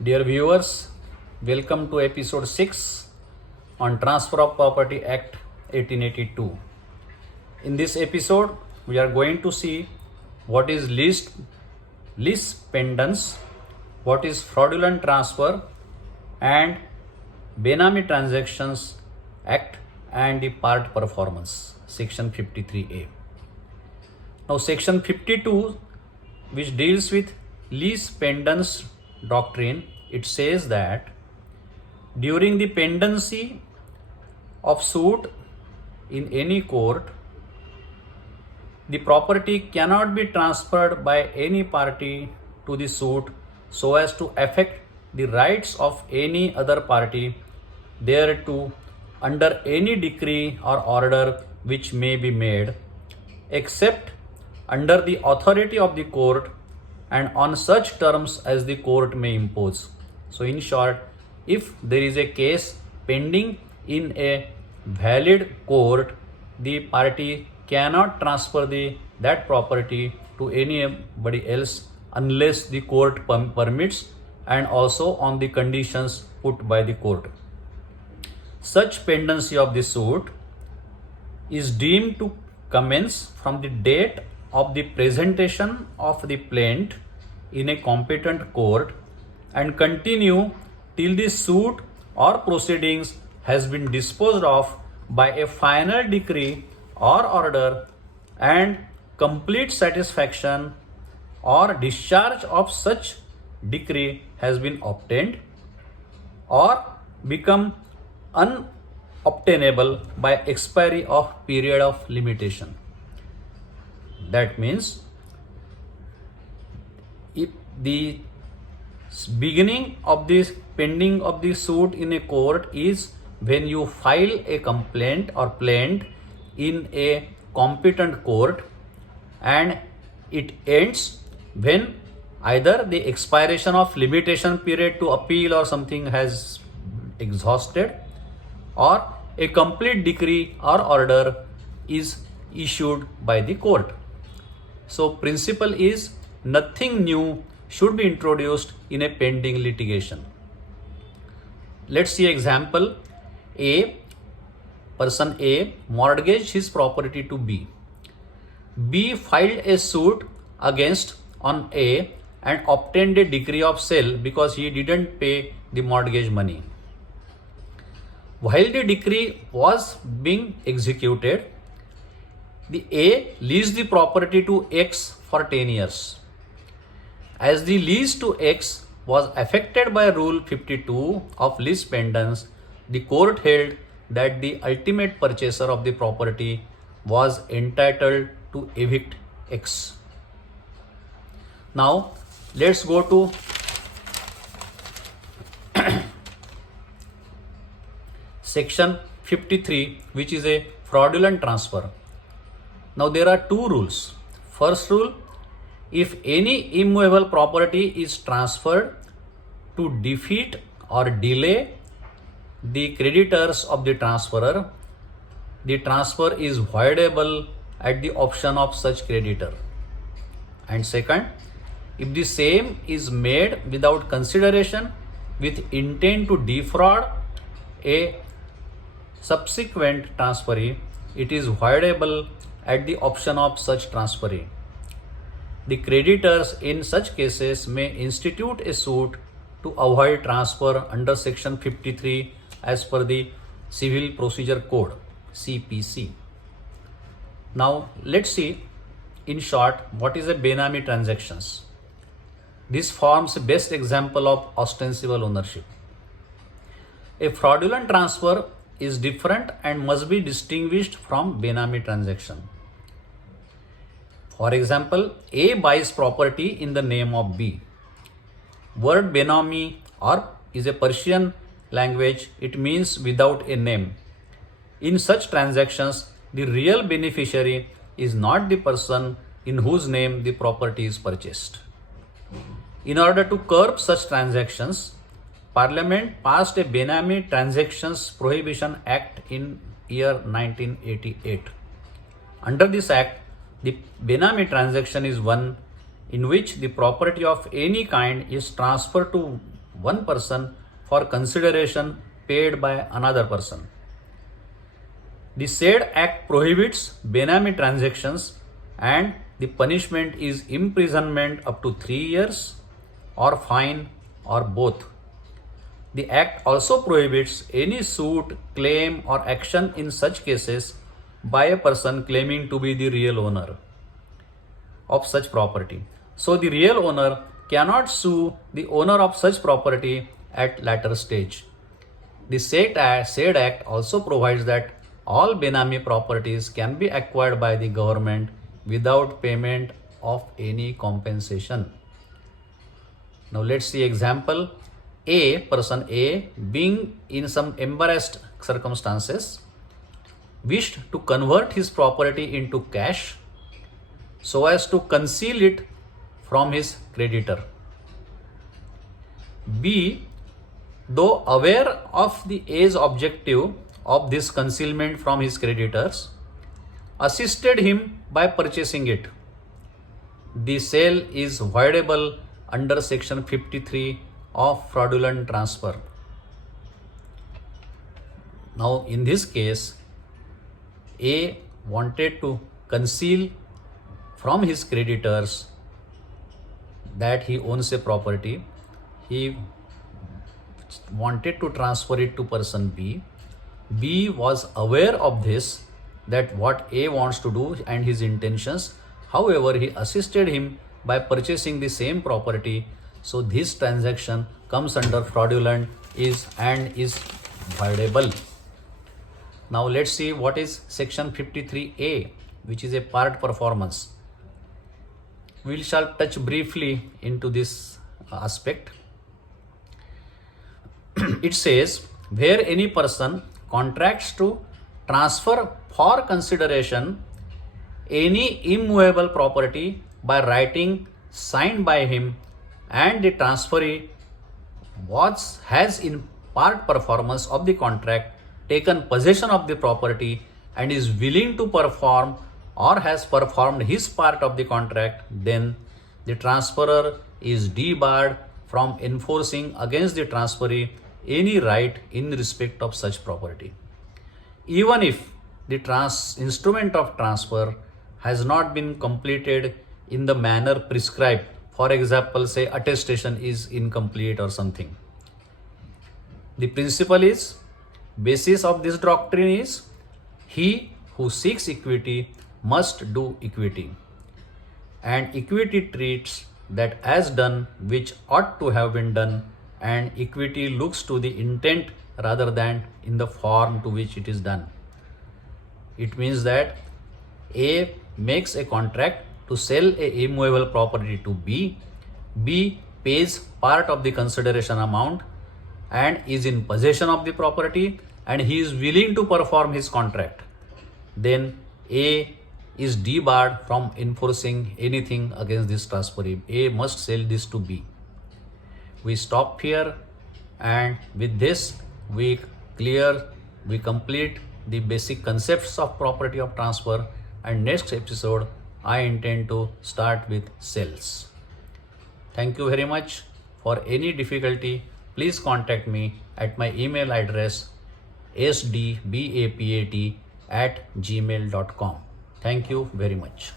Dear viewers, welcome to episode 6 on Transfer of Property Act 1882. In this episode, we are going to see what is lease pendants, what is fraudulent transfer, and Benami Transactions Act and the part performance, section 53A. Now, section 52, which deals with lease pendants doctrine, it says that during the pendency of suit in any court, the property cannot be transferred by any party to the suit so as to affect the rights of any other party thereto under any decree or order which may be made, except under the authority of the court and on such terms as the court may impose. So in short, if there is a case pending in a valid court, the party cannot transfer that property to anybody else unless the court permits and also on the conditions put by the court. Such pendency of the suit is deemed to commence from the date of the presentation of the plaint in a competent court and continue till the suit or proceedings has been disposed of by a final decree or order and complete satisfaction or discharge of such decree has been obtained or become unobtainable by expiry of period of limitation. That means if the beginning of this pending of the suit in a court is when you file a complaint or plaint in a competent court, and it ends when either the expiration of limitation period to appeal or something has exhausted or a complete decree or order is issued by the court. So principle is nothing new should be introduced in a pending litigation. Let's see example. Person A mortgaged his property to B. B filed a suit against on A and obtained a decree of sale because he didn't pay the mortgage money. While the decree was being executed, the A leased the property to X for 10 years. As the lease to X was affected by Rule 52 of lease pendants, the court held that the ultimate purchaser of the property was entitled to evict X. Now, let's go to section 53, which is a fraudulent transfer. Now, there are two rules. First rule, if any immovable property is transferred to defeat or delay the creditors of the transferor, the transfer is voidable at the option of such creditor. And second, if the same is made without consideration with intent to defraud a subsequent transferee, it is voidable at the option of such transferee. The creditors in such cases may institute a suit to avoid transfer under section 53 as per the Civil Procedure Code, CPC. Now let's see in short what is a Benami transactions. This forms a best example of ostensible ownership. A fraudulent transfer is different and must be distinguished from Benami transaction. For example, A buys property in the name of B. Word Benami or is a Persian language, it means without a name. In such transactions, the real beneficiary is not the person in whose name the property is purchased. In order to curb such transactions, Parliament passed a Benami Transactions Prohibition Act in year 1988. Under this act, the Benami transaction is one in which the property of any kind is transferred to one person for consideration paid by another person. The said act prohibits Benami transactions and the punishment is imprisonment up to 3 years or fine or both. The act also prohibits any suit, claim or action in such cases by a person claiming to be the real owner of such property. So the real owner cannot sue the owner of such property at later stage. The said act also provides that all Benami properties can be acquired by the government without payment of any compensation. Now let's see example. Person A, being in some embarrassed circumstances, wished to convert his property into cash so as to conceal it from his creditor. B, though aware of the A's objective of this concealment from his creditors, assisted him by purchasing it. The sale is voidable under section 53 of fraudulent transfer. Now in this case, A wanted to conceal from his creditors that he owns a property. He wanted to transfer it to person B. B was aware of this, that what A wants to do and his intentions. However, he assisted him by purchasing the same property. So this transaction comes under fraudulent and is voidable. Now let's see what is section 53A, which is a part performance. We shall touch briefly into this aspect. It says, where any person contracts to transfer for consideration any immovable property by writing signed by him, and the transferee has in part performance of the contract taken possession of the property and is willing to perform or has performed his part of the contract, then the transferor is debarred from enforcing against the transferee any right in respect of such property, even if the instrument of transfer has not been completed in the manner prescribed. For example, say attestation is incomplete or something. The principle is, basis of this doctrine is, he who seeks equity must do equity, and equity treats that as done which ought to have been done, and equity looks to the intent rather than in the form to which it is done. It means that A makes a contract to sell a immovable property to B. B pays part of the consideration amount and is in possession of the property, and he is willing to perform his contract. Then A is debarred from enforcing anything against this transferee. A must sell this to B. We stop here, and with this we complete the basic concepts of property of transfer, and next episode I intend to start with sales. Thank you very much. For any difficulty, please contact me at my email address sdbapat@gmail.com. Thank you very much.